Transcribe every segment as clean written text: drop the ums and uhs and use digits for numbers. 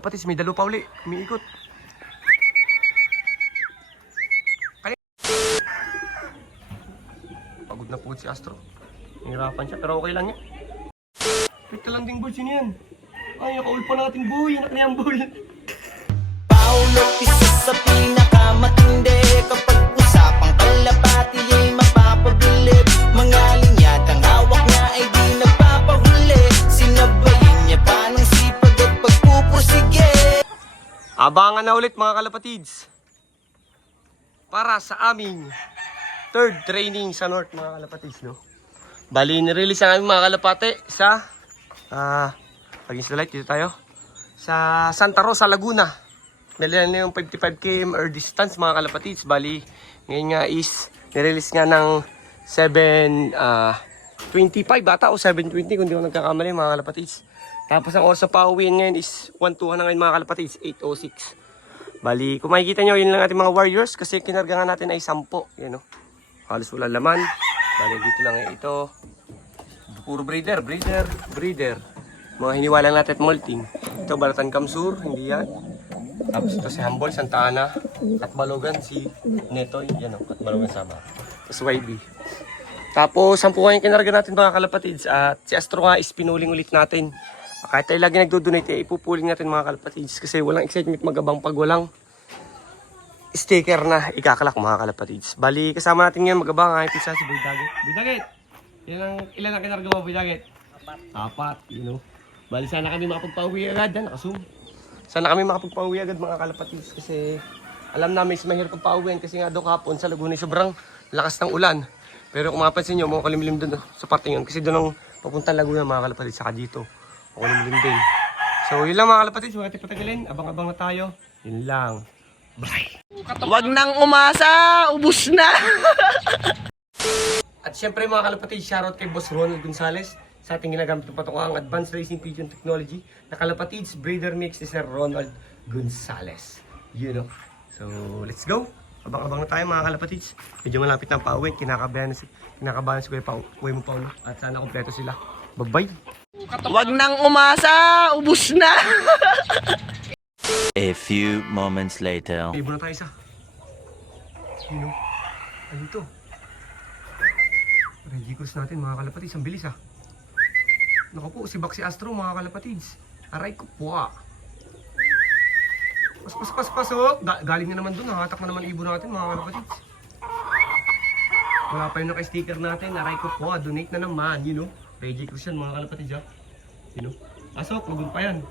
Patis, may dalo pa uli. Umiikot. Pagod na pagod si Astro. Nahirapan siya, pero okay lang yan. Wait lang ding boy, sino yan? Ay, nakaul pa natin boy. Anak na yan boy. Paulo, isa sa pinakamatindi. Kapag usapang kalapati ay mapapabilib. Mga linyadang hawak niya ay di nagpapahuli. Sinabayin niya pa ng sipag at pagpupursige. Abangan na ulit mga kalapatids. Para sa aming third training sa North mga kalapatids, no? Bali, nirelease ang aming mga kalapate sa pag-installate dito tayo sa Santa Rosa, Laguna. Meron na yung 55 km air distance mga kalapatids. Bali, ngayon nga is nirelease nga ng 7:25 bata o 7:20 kung di ko nagkakamali mga kalapatids. Tapos ang oras sa pauwiin ngayon is 1:02 na ngayon mga kalapatids, 8:06. Bali, kung makikita nyo, yun lang ating mga warriors kasi kinarga nga natin ay 10. Yan, no? Halos wala laman. Bali, dito lang ito. Puro breeder. Mga hiniwala natin at molting. Ito, Balatan Kamsur, hindi yan. Tapos ito si Humble, Santa Ana. At Balogan, si Netoy. Yan, no? At Balogan sama. Tapos YB. Tapos, 10 kayong kinarga natin mga kalapatids. At si Astro nga is pinuling ulit natin. Kahit tayo lagi nagdo-donate, ipupuling natin mga kalapatids. Kasi walang excitement magabang pag walang sticker na ikakalak mga kalapatids. Bali, kasama natin ngayon magabang ang pisa si Boy Daggett. Boy Daggett! Ilan ang kinarga mo, Boy Daggett? Apat, you know. Bali, sana kami makapagpauwi agad. Nakazoom. Sana kami makapagpauwi agad mga kalapatids. Kasi alam namin is mahirap pagpauwian. Kasi nga doon kahapon sa Laguna sobrang lakas ng ulan. Pero kung mapapansin nyo, mga kalimlim doon sa parte yun. Kasi doon ang papuntang Laguna mga kalapatids. Saka dito. O kalimlim din. So yun lang mga kalapatids. Huwag natin patagalin. Abang-abang na tayo. Yun lang. Bye! Wag nang umasa, ubus na. At syempre mga kalapatids, shoutout kay Boss Ronald Gonzales sa ating ginagamit ng patukangang Advanced Racing Pigeon Technology na kalapatids breeder mix ni Sir Ronald Gonzales. You know. So let's go! Abang-abang na tayo mga kalapatids. Medyo malapit na ang pauwi. Kinakabahan si Kuya mo Paulo. At sana kompleto sila. Bye-bye! Wag nang umasa, ubus na. A few moments later. Ibo na tayo isa. You know. Ano ito? Regicus natin mga kalapatids. Ang bilis ah. Naku po, si Baxi Astro mga kalapatids. Aray ko po ah. Pasok. Galing na naman dun. Hatak na naman ibo natin mga kalapatids. Wala pa yung naka-sticker natin. Aray ko po ah. Donate na naman. You know. Regicus yan mga kalapatids ah. You know. Pasok. Magod pa yan.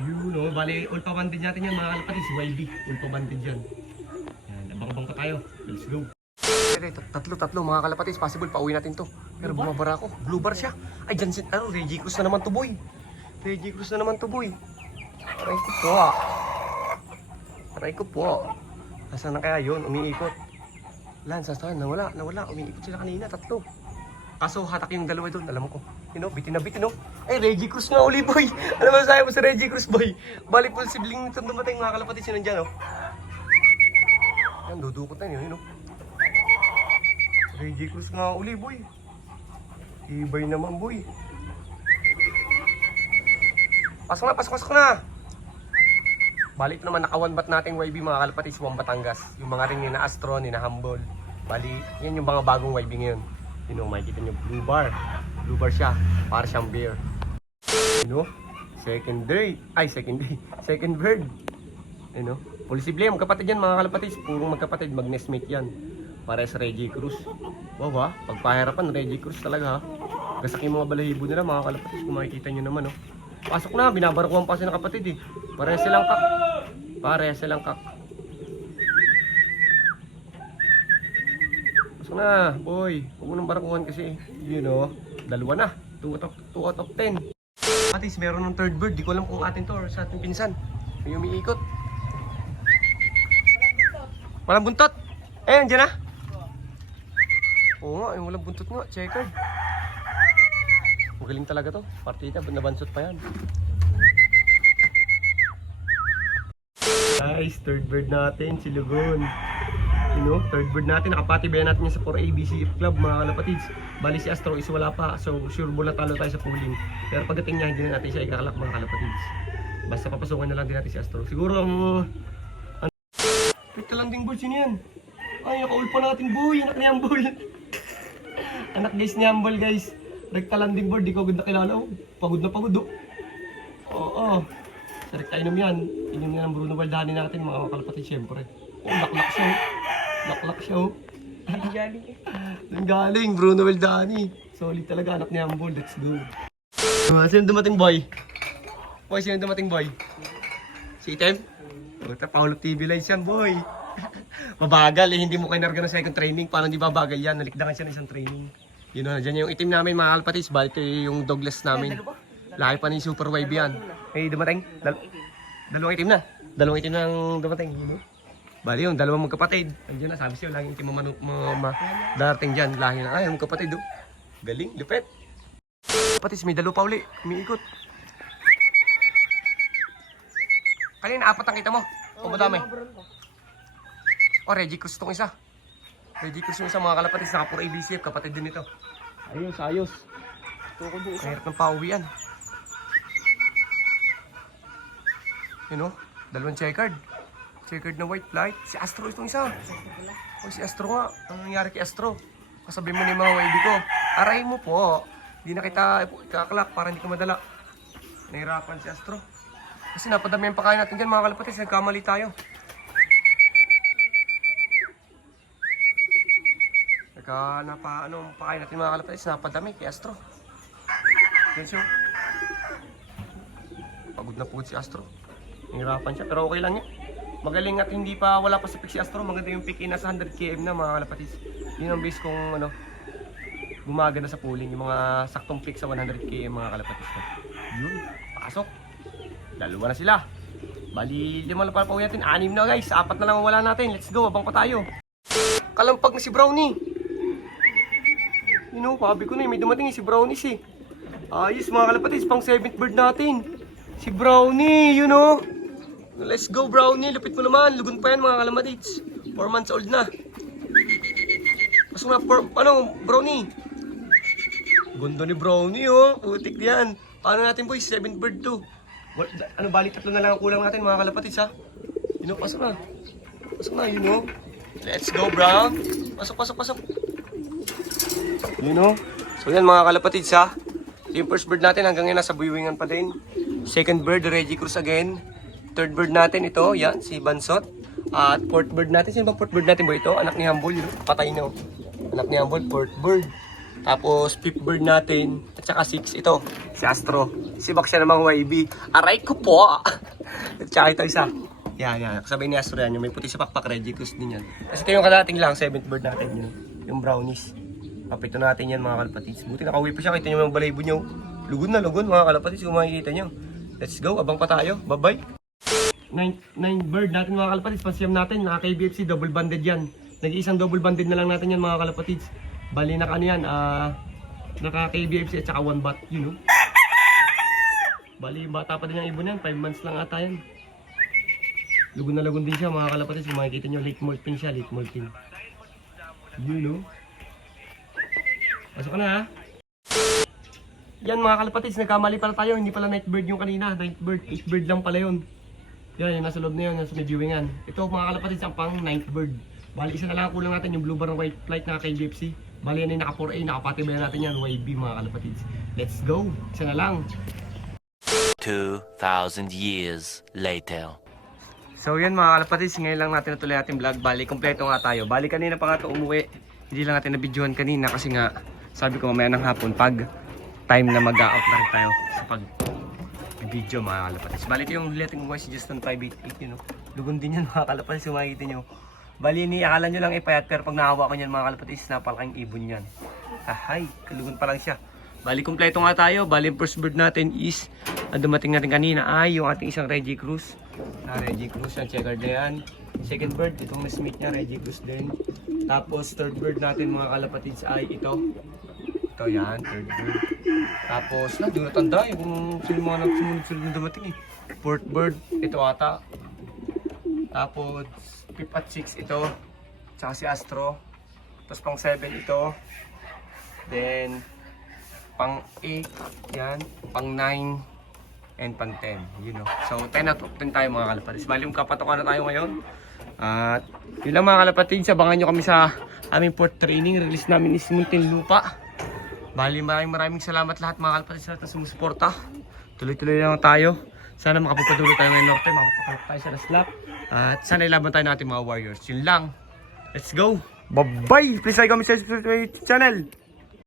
You know. Bali, all pa banded natin yan mga kalapatids. YB. All pa banded yan. Yan. Abang-abang pa tayo. Let's go. Tatlo mga kalapatids, possible pauwi natin to. Pero bumabara ako, blue bar siya. Ay dyan si, Regicus na naman to boy. Regicus na naman to boy. Aray ko po. Asan na kaya yun, umiikot. Saan, nawala, umiikot sila kanina, tatlo. Kaso hatak yung dalawa doon, alam ko. You know, bitin na, no? Ay, Regicus na uli boy. Ano ba sabi mo sa Regicus boy? Bali po, sibling nito dumating mga kalapatids yun nandyan, oh. Yan, dudukot na yun, you know. Regicus nga uli boy. Ibay naman boy. Pasok na. Balik naman naka-one bat nating YB mga kalapatids, Wang Batangas. Yung mga ring ni na Astro, ni na Humble. Bali, yan yung mga bagong YB ngayon. You know, makikita nyo, blue bar. Blue bar siya, para siyang bear. You know, second bird. You know, Polisible yan, magkapatid yan mga kalapatids. Purong magkapatid, mag-nestmate yan. Para sa Regicus. Wow ha, pagpahirapan Regicus talaga ha. Gasak yung mga balahibo nila mga kalapatids kung makikita nyo naman oh. Pasok na, binabarakuhan pa sila kapatid eh. Pare silang kak. Pasok na, boy. Huwag mo nang barakuhan kasi you know, dalawa na. 2 out of 10. Kalapatids, meron ng third bird. Di ko alam kung atin to or sa ating pinsan. May umiikot. Walang buntot. Eh, andyan na. Oo nga, yung walang buntot nga, checkered. Magaling talaga to. Partida, nabansot pa yan. Guys, third bird natin, si Lugon. Third bird natin, nakapatibayan natin yan sa 4ABCF Club mga kalapatids. Bali si Astro is wala pa, so sure ball na talo tayo sa pooling. Pero pagdating niya, hindi na natin siya ikakalak mga kalapatids. Basta papasukan na lang din natin si Astro. Siguro ang... Ito lang ding bird, sino yan? Ay, nakaul pa natin boy, anak ni Ambol. Anak guys ni Ambol guys. Nagtalanding bird, di ko agad nakilala. Oh. Pagod na pagod oh. Oo. Sarap tayo inom yan. Inom yan ang Bruno Valdani natin mga kalapatids syempre. Oh, laklak siya oh. Laklak siya oh. Ang galing, Bruno Valdani. Solid talaga, anak ni Ambol. Let's go. Sino dumating boy? Boy, sino dumating boy? Si Item? Puta, Paulo TV Lights yan boy. Mabagal eh, hindi mo kinarga ng second training. Paano hindi babagal yan? Nalikdakan siya ng isang training. Yun o, dyan yung itim namin mga kalapatids. Balik yung Douglas namin. Laki pa ni Super Wave yan. Hey, dumating? Dalawang itim na. Dalawang itim na ang dumating. You know? Bali yung dalawang magkapatid. Andiyan na, sabi siya, laging itim darating dyan. Lahi na, ay, magkapatid oh. Galing, lupet. Kapatids, may dalo pa uli. Umiikot. Kanina, apat ang kita mo. O madami? O, Reggie Cruz itong isa. Reggie Cruz yung isa mga kalapatids. Naka 4ABCF, kapatid din ito. Ayos, ayos. Mahirap ng pauwian. Yun o, dalawang checkered. Checkered na white flight. Si Astro itong isa. O, si Astro nga. Ang nangyari kay Astro? Kasabi mo na yung mga YB ko. Aray mo po. Hindi na kita ikaklak para hindi ka madala. Nahirapan si Astro. Kasi napadami yung pakain natin dyan mga kalapatids. Nagkamali tayo. Pakain natin mga kalapatids. Napadami kay Astro. Yan siya. Pagod na pagod si Astro. Nahirapan siya pero okay lang yan. Magaling at hindi pa wala pa sa pick si Astro. Maganda yung pick in nasa 100 km na mga kalapatids. Yun ang base kung gumagana sa pooling. Yung mga saktong pick sa 100 km mga kalapatids. Yun, pasok. Dalawa na sila. Bali, 5 lang pa uwi natin. 6 na guys. 4 na lang ang wala natin. Let's go, abang pa tayo. Kalampag na si Brownie. You know, pabi ko na may dumating si Brownie si. Ayos mga kalapatids, pang 7th bird natin. Si Brownie, you know. Let's go Brownie, lupit mo naman. Lugon pa yan mga kalapatids. 4 months old na. Pasok na, Brownie. Gundo ni Brownie oh, putik yan. Paano natin boys, 7th bird to. Bali 3 na lang ang kulang natin mga kalapatids ha. You know, pasok na. Pasok na, you know. Let's go Brown. Pasok. You know. So yan mga kalapatids ha. Yung first bird natin hanggang ngayon nasa buiwingan pa din. Second bird, Reggie Cruz again. Third bird natin ito, yan, si Bansot. At fourth bird natin, sino bang fourth bird natin boy ito? Anak ni Humble, yun. Patay na. Anak ni Humble, fourth bird. Tapos fifth bird natin, at saka 6 ito, si Astro. Si Bak siya namang YB. Aray ko po! At saka ito isa. Yan. Kasabay ni Astro yan, yung may puti sa pakpak, Reggie Cruz din yan. Kasi ito yung kadating lang, 7th bird natin yun. Yung brownies. Kapito natin yan mga kalapatids. Buti nakauwi pa siya, kita nyo yung balaybo nyo. Lugon na lugon mga kalapatids kung makikita nyo. Let's go, abang pa tayo. Bye-bye. 9 bird natin mga kalapatids. Pansiyam natin, naka KBFC, double banded yan. Nag-iisang double banded na lang natin yan mga kalapatids. Bali naka ano yan, naka KBFC at saka 1 bat, you know. Bali bata pa din yung ibon yan, 5 months lang ata yan. Lugon na lugon din siya mga kalapatids. Kung makikita nyo, late molting siya, late molting. You know. Pasok ka na ha. Yan mga kalapatids, nagkamali pala tayo. Hindi pala night bird yung kanina. Night bird, 8 bird lang pala yun. Yan, nasa loob na yun, nasa may viewingan. Ito mga kalapatids, ang pang night bird. Bali, isa na lang kulang natin yung blue bar ng white flight na KBFC. Bali yan ay naka 4A, nakapatibayan natin yan, YB mga kalapatids. Let's go, isa na lang. 2,000 years later. So yan mga kalapatids, ngayon lang natin natuloy ating vlog. Bali, kompleto nga tayo. Bali, kanina pa nga ito umuwi. Hindi lang natin nabidyohan kanina kasi nga sabi ko mamaya ng hapon pag time na mag-out na rin tayo sa pag-video mga kalapatids. Bali ito yung letting voice Justin 588 yun. Lugon din yan mga kalapatids kung makikita nyo. Bali ni akala nyo lang ipayat pero pag nakawa ko yan mga kalapatids napalaking ibon yan. Ahay, kalugon pa lang siya. Bali kompleto nga tayo. Bali first bird natin is ang dumating natin kanina ay yung ating isang Reggie Cruz. Reggie Cruz, ang checkered na yan. Second bird, itong na-smith niya, Reggie Cruz din. Tapos third bird natin mga kalapatids ay ito. Ito yan, third bird. Tapos, hindi ko natanda yung sino mga nagsumunod-sunod na dumating eh. Fourth bird, ito ata. Tapos, fifth at sixth ito. tsaka si Astro. Tapos pang 7 ito. Then, pang 8, yan. Pang 9, and pang 10. You know. So, 10 out of 10 tayo mga kalapatids. Bali, magkapatokan na tayo ngayon. At, yun lang mga kalapatids. Abangan nyo kami sa aming port training. Release namin is Muntinlupa. Bali, maraming salamat lahat mga kalapatids sa lahat na sumusuporta. Tuloy-tuloy lang tayo. Sana makapagpatuloy tayo ngayon norte. Makapagpatuloy tayo sa last lap. At sana ilaban tayo natin mga Warriors. Yun lang. Let's go! Bye-bye! Please like, comment, share, subscribe to my YouTube channel.